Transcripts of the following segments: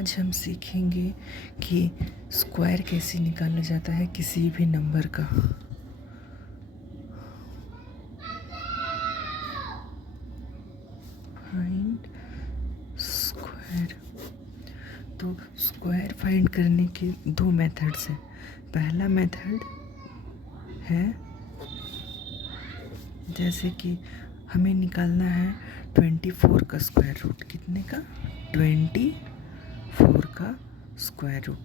आज हम सीखेंगे कि स्क्वायर कैसे निकाला जाता है किसी भी नंबर का। Find square. तो स्क्वायर फाइंड करने के दो मेथड्स हैं। पहला मेथड है जैसे कि हमें निकालना है 24 का स्क्वायर रूट। कितने का? 24 का स्क्वायर रूट।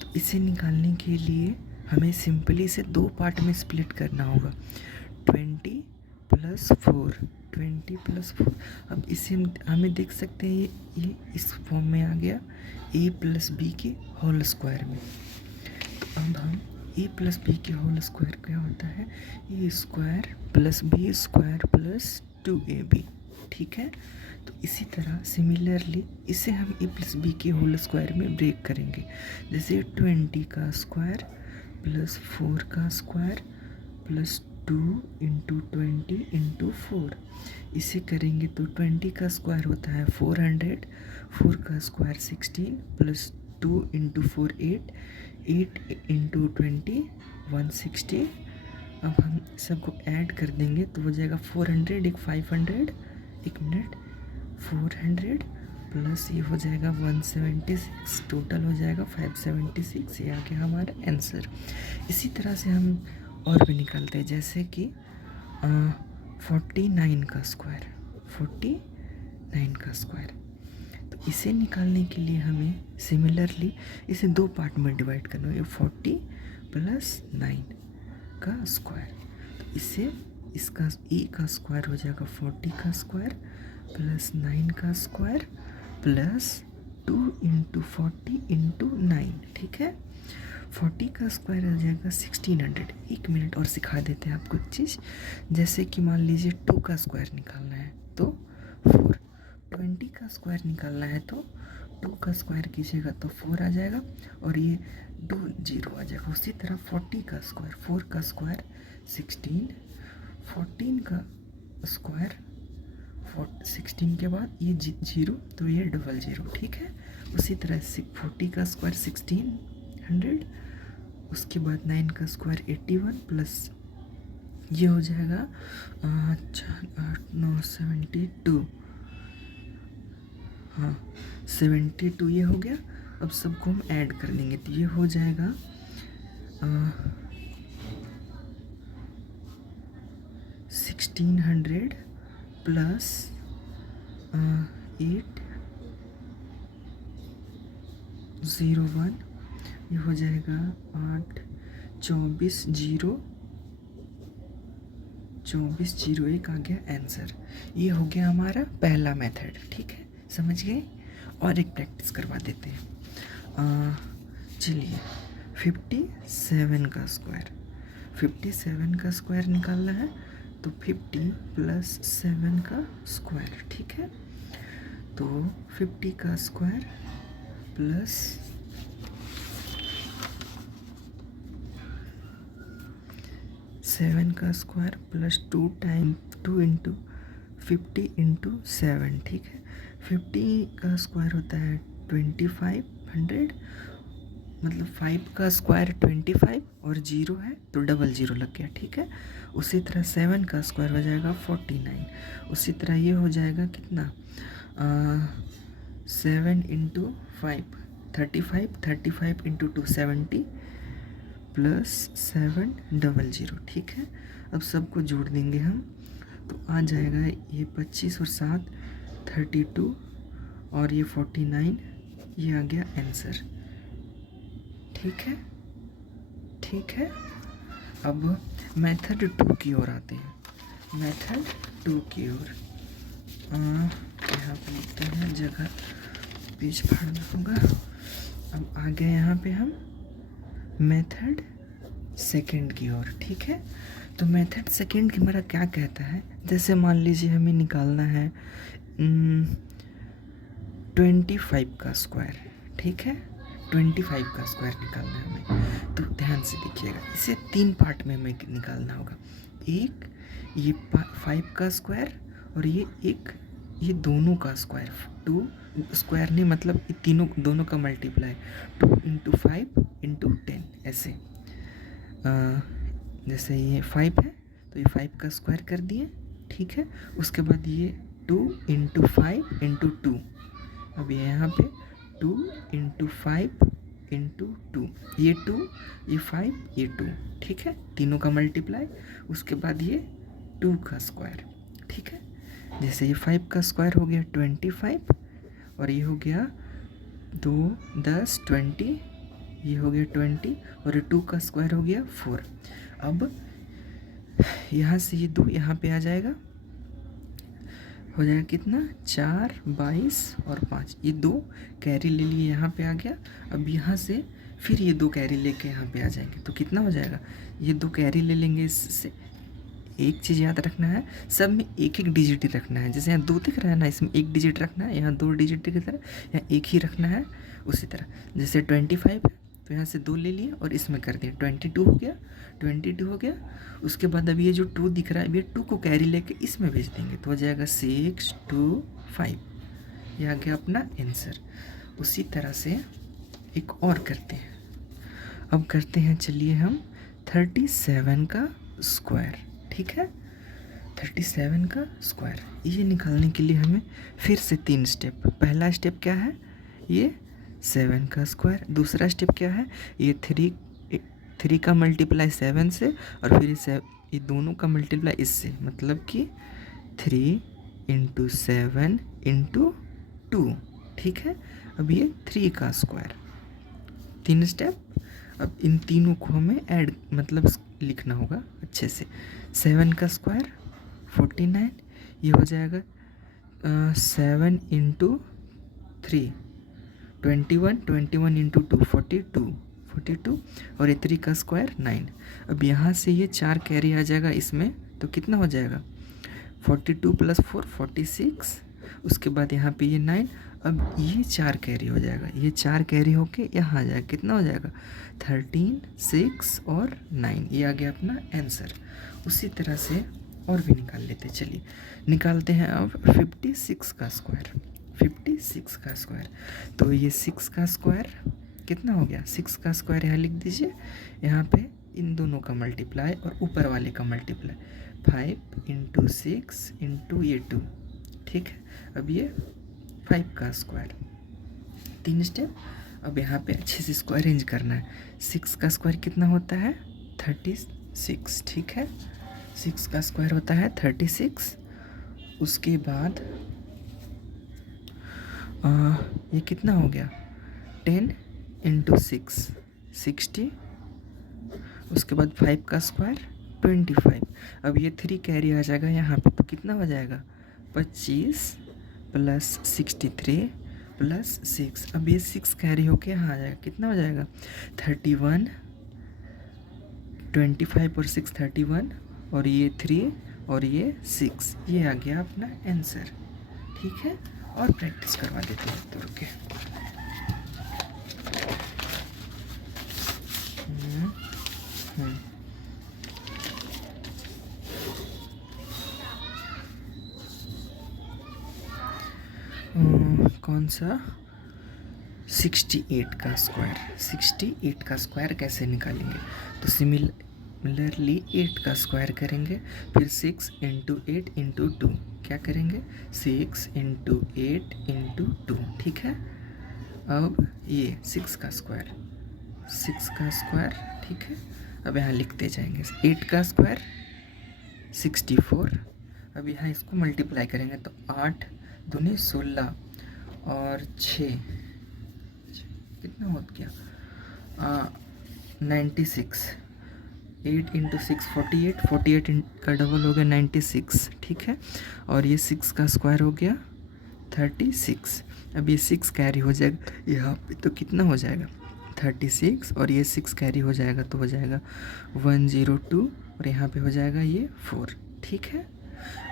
तो इसे निकालने के लिए हमें सिंपली इसे दो पार्ट में स्प्लिट करना होगा। 20 + 4, 20 + 4। अब इसे हमें देख सकते हैं ये इस फॉर्म में आ गया, a + b के होल स्क्वायर में। तो अब हम a + b के होल स्क्वायर क्या होता है? a² + b² + 2ab। ठीक है। तो इसी तरह सिमिलरली इसे हम a + b के होल स्क्वायर में ब्रेक करेंगे। जैसे 20 का स्क्वायर + 4 का स्क्वायर + 2 × 20 × 4। इसे करेंगे तो 20 का स्क्वायर होता है 400, 4 का स्क्वायर 16 + 2 × 4 8, 8 × 20 160। अब हम सबको ऐड कर देंगे तो हो जाएगा 400, एक 500, एक मिनट, 400 प्लस ये हो जाएगा 176, टोटल हो जाएगा 576। ये आ गया हमारा आंसर। इसी तरह से हम और भी निकालते हैं, जैसे कि 49 का स्क्वायर, 49 का स्क्वायर। तो इसे निकालने के लिए हमें सिमिलरली इसे दो पार्ट में डिवाइड करना है। 40 + 9 का स्क्वायर। तो इससे इसका e का स्क्वायर हो जाएगा 40 का स्क्वायर + 9 का स्क्वायर + 2 × 40 × 9। ठीक है। 40 का स्क्वायर आ जाएगा 1600। एक मिनट और सिखा देते हैं आपको एक चीज़। जैसे कि मान लीजिए 2 का स्क्वायर निकालना है तो 4, 20 का स्क्वायर निकालना है तो 2 का स्क्वायर कीजिएगा तो 4 आ जाएगा और ये 2 0 आ जाएगा। उसी तरह 40 का स्क्वायर, 4 का स्क्वायर 16, 14 का स्क्वायर 16 के बाद ये 0 तो ये 00। ठीक है। उसी तरह 40 का स्क्वायर 1600, उसके बाद 9 का स्क्वायर 81 प्लस ये हो जाएगा 8 8 9 72। हाँ 72 ये हो गया। अब सबको हम ऐड कर देंगे तो ये हो जाएगा 1600 प्लस 801। ये हो जाएगा 8 24 0 24 01 आ गया आंसर। ये हो गया हमारा पहला मेथड। ठीक है, समझ गए? और एक प्रैक्टिस करवा देते हैं। चलिए 57 का स्क्वायर, 57 का स्क्वायर निकालना है तो 50 + 7 का स्क्वायर। ठीक है। तो 50 का स्क्वायर प्लस 7 का स्क्वायर प्लस 2 × 50 × 7। ठीक है। 50 का स्क्वायर होता है 2500, मतलब 5 का स्क्वायर 25 और 0 है तो 00 लग गया। ठीक है। उसी तरह 7 का स्क्वायर हो जाएगा 49। उसी तरह ये हो जाएगा कितना 7 × 5 35, 35 × 2 70 प्लस 700। ठीक है। अब सबको जोड़ देंगे हम तो आ जाएगा ये 25 और 7 32 और ये 49। ये आ गया आंसर। ठीक है। ठीक है। अब मेथड 2 की ओर आते हैं। मेथड 2 की ओर यहाँ पे लिखते हैं, जगह पेज फाड़ना होगा। अब आ गए यहाँ पे हम मेथड सेकंड की ओर। ठीक है। तो मेथड सेकंड की हमारा क्या कहता है, जैसे मान लीजिए हमें निकालना है 25 का स्क्वायर। ठीक है। 25 का स्क्वायर निकालना है हमें। तो ध्यान से देखिएगा, इसे 3 पार्ट में हमें निकालना होगा। एक ये 5 का स्क्वायर और ये एक ये दोनों का स्क्वायर, 2 स्क्वायर नहीं मतलब ये तीनों दोनों का मल्टीप्लाई, 2 इंटू 5 इंटू 10 ऐसे। जैसे ये 5 है तो ये 5 का स्क्वायर कर दिए, ठीक है। उसके बाद ये 2 इंटू 5 इंटू 2, अब ये यहाँ पे 2 इंटू 5 इंटू 2, ये 2 ये 5 ये 2, ठीक है, तीनों का मल्टीप्लाई। उसके बाद ये 2 का स्क्वायर, ठीक है। जैसे ये 5 का स्क्वायर हो गया 25 और ये हो गया 2 10 20, ये हो गया 20 और ये 2 का स्क्वायर हो गया 4। अब यहाँ से ये 2 यहाँ पे आ जाएगा, हो जाएगा कितना 4 22 और 5, ये 2 कैरी ले लिए यहाँ पे आ गया। अब यहाँ से फिर ये 2 कैरी लेके यहाँ पे आ जाएंगे तो कितना हो जाएगा, ये 2 कैरी ले लेंगे। इससे एक चीज़ याद रखना है, सब में एक एक डिजिट ही रखना है। जैसे यहाँ 2 दिख रहा है ना, इसमें 1 डिजिट रखना है, यहाँ 2 डिजिट की तरह यहाँ 1 ही रखना है। उसी तरह जैसे 25 है तो यहाँ से 2 ले लिए और इसमें कर दिया, 22 हो गया, 22 हो गया। उसके बाद अब ये जो 2 दिख रहा है, ये 2 को कैरी लेके इसमें भेज देंगे तो हो जाएगा 6 2 5, ये आ गया अपना आंसर। उसी तरह से एक और करते हैं, अब करते हैं चलिए हम 37 का स्क्वायर, ठीक है। 37 का स्क्वायर ये निकालने के लिए हमें फिर से 3 स्टेप। पहला स्टेप क्या है, ये 7 का स्क्वायर। दूसरा स्टेप क्या है, ये 3 का मल्टीप्लाई 7 से और फिर ये दोनों का मल्टीप्लाई इससे, मतलब कि 3 इंटू 7 इंटू 2, ठीक है। अब ये 3 का स्क्वायर, 3 स्टेप। अब इन तीनों को हमें ऐड मतलब लिखना होगा अच्छे से। 7 का स्क्वायर 49, ये हो जाएगा 7 इंटू 3 21, 21 इंटू 2 42 और ये 3 का स्क्वायर 9। अब यहाँ से ये 4 कैरी आ जाएगा इसमें तो कितना हो जाएगा 42 प्लस 4 46, उसके बाद यहाँ पे ये 9। अब ये 4 कैरी हो जाएगा, ये 4 कैरी होके यहाँ आ जाएगा, कितना हो जाएगा 13 6 और 9, ये आ गया अपना आंसर। उसी तरह से और भी निकाल लेते, चलिए निकालते हैं अब 56 का स्क्वायर। 56 का स्क्वायर तो ये 6 का स्क्वायर कितना हो गया, 6 का स्क्वायर यहाँ लिख दीजिए, यहाँ पे इन दोनों का मल्टीप्लाई और ऊपर वाले का मल्टीप्लाई 5 इंटू 6 इंटू ये 2, ठीक है। अब ये 5 का स्क्वायर, 3 स्टेप। अब यहाँ पे अच्छे से इसको अरेंज करना है। 6 का स्क्वायर कितना होता है 36, ठीक है। 6 का स्क्वायर होता है 36। उसके बाद ये कितना हो गया 10 इंटू 6 60, उसके बाद 5 का स्क्वायर 25। अब ये 3 कैरी आ जाएगा यहाँ पे तो कितना हो जाएगा 25 प्लस 63 प्लस 6। अब ये 6 कैरी होके यहाँ आ जाएगा, कितना हो जाएगा 31, 25 और 6 31 और ये 3 और ये 6, ये आ गया अपना आंसर, ठीक है। और प्रैक्टिस करवा देते हैं तो रुके। कौन सा 68 का स्क्वायर, 68 का स्क्वायर कैसे निकालेंगे तो सिमिलरली 8 का स्क्वायर करेंगे, फिर 6 इंटू 8 इंटू 2, क्या करेंगे 6 इंटू 8 इंटू 2, ठीक है। अब ये 6 का स्क्वायर, 6 का स्क्वायर, ठीक है। अब यहाँ लिखते जाएंगे 8 का स्क्वायर 64। अब यहाँ इसको मल्टीप्लाई करेंगे तो 8 दूनी 16 और 6 कितना हो गया 96। 8 इंटू 6 48, 48 का डबल हो गया 96, ठीक है। और ये 6 का स्क्वायर हो गया 36। अब ये 6 कैरी हो जाएगा यहाँ पे तो कितना हो जाएगा 36 और ये 6 कैरी हो जाएगा तो हो जाएगा 102 और यहाँ पे हो जाएगा ये 4, ठीक है।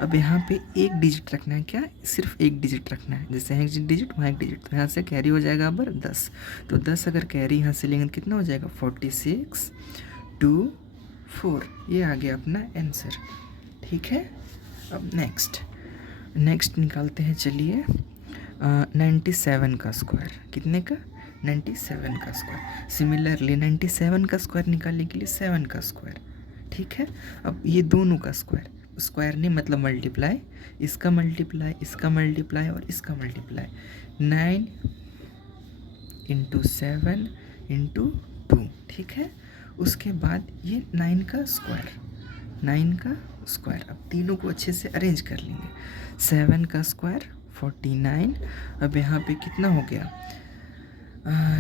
अब यहाँ पे एक डिजिट रखना है, क्या सिर्फ एक डिजिट रखना है, जैसे यहाँ एक डिजिट वहाँ एक डिजिट, तो यहाँ से कैरी हो जाएगा अब 10। तो 10 अगर कैरी यहाँ से लेंगे तो कितना हो जाएगा 46 2 4, ये आ गया अपना आंसर, ठीक है। अब नेक्स्ट नेक्स्ट निकालते हैं, चलिए 97 का स्क्वायर। कितने का? 97 का स्क्वायर। सिमिलरली 97 का स्क्वायर निकालने के लिए 7 का स्क्वायर। ठीक है, अब ये दोनों का स्क्वायर, स्क्वायर नहीं मतलब मल्टीप्लाई, इसका मल्टीप्लाई, इसका मल्टीप्लाई और इसका मल्टीप्लाई। 9 into 7 into 2। ठीक है, उसके बाद ये 9 का स्क्वायर, 9 का स्क्वायर। अब तीनों को अच्छे से अरेंज कर लेंगे। 7 का स्क्वायर 49। अब यहाँ पे कितना हो गया?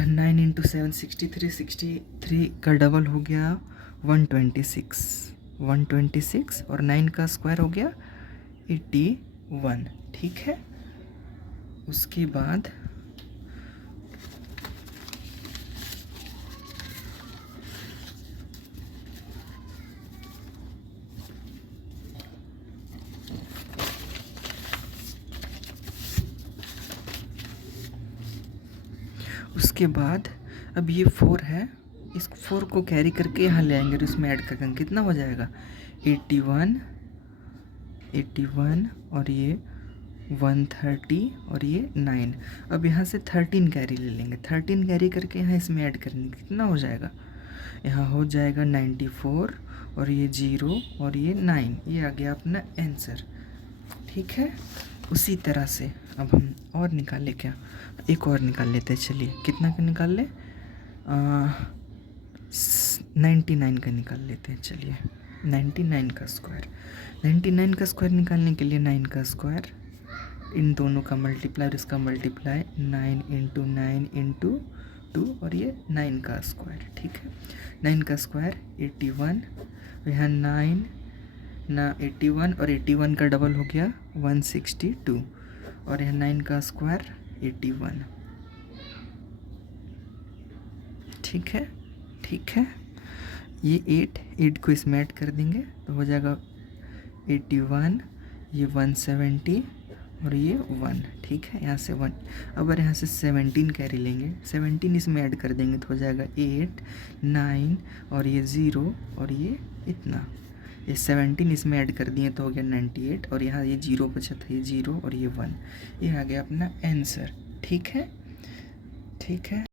9 इंटू 7 63, 63 का डबल हो गया 126, 126 और 9 का स्क्वायर हो गया 81। ठीक है, उसके बाद अब ये 4 है, इस 4 को कैरी करके यहाँ ले आएंगे और इसमें ऐड करेंगे, कितना हो जाएगा? 81, 81 और ये 130 और ये 9। अब यहाँ से 13 कैरी ले लेंगे, 13 कैरी करके यहाँ इसमें ऐड करेंगे, कितना हो जाएगा? यहाँ हो जाएगा 94 और ये 0 और ये 9। ये आ गया अपना आंसर। ठीक है, उसी तरह से अब हम और निकाले क्या? एक और निकाल लेते हैं, चलिए कितना का निकाल ले? 99 का निकाल लेते हैं, चलिए 99 का स्क्वायर। 99 का स्क्वायर निकालने के लिए 9 का स्क्वायर, इन दोनों का मल्टीप्लाई और इसका मल्टीप्लाई, 9 इंटू 9 इंटू 2 और ये 9 का स्क्वायर। ठीक है, 9 का स्क्वायर 81, यहाँ 9 ना 81 और 81 का डबल हो गया 162 और यहाँ 9 का स्क्वायर 81। ठीक है, ठीक है, ये 8 को इसमें ऐड कर देंगे तो हो जाएगा 81, ये 170 और ये 1। ठीक है, यहाँ से 1। अब अगर यहाँ से 17 कैरी लेंगे, 17 इसमें ऐड कर देंगे तो हो जाएगा 8, 9 और ये 0 और ये इतना। ये 17 इसमें ऐड कर दिए तो हो गया 98 और यहाँ ये 0 बचा था, ये 0 और ये 1। ये आ गया अपना आंसर। ठीक है, ठीक है।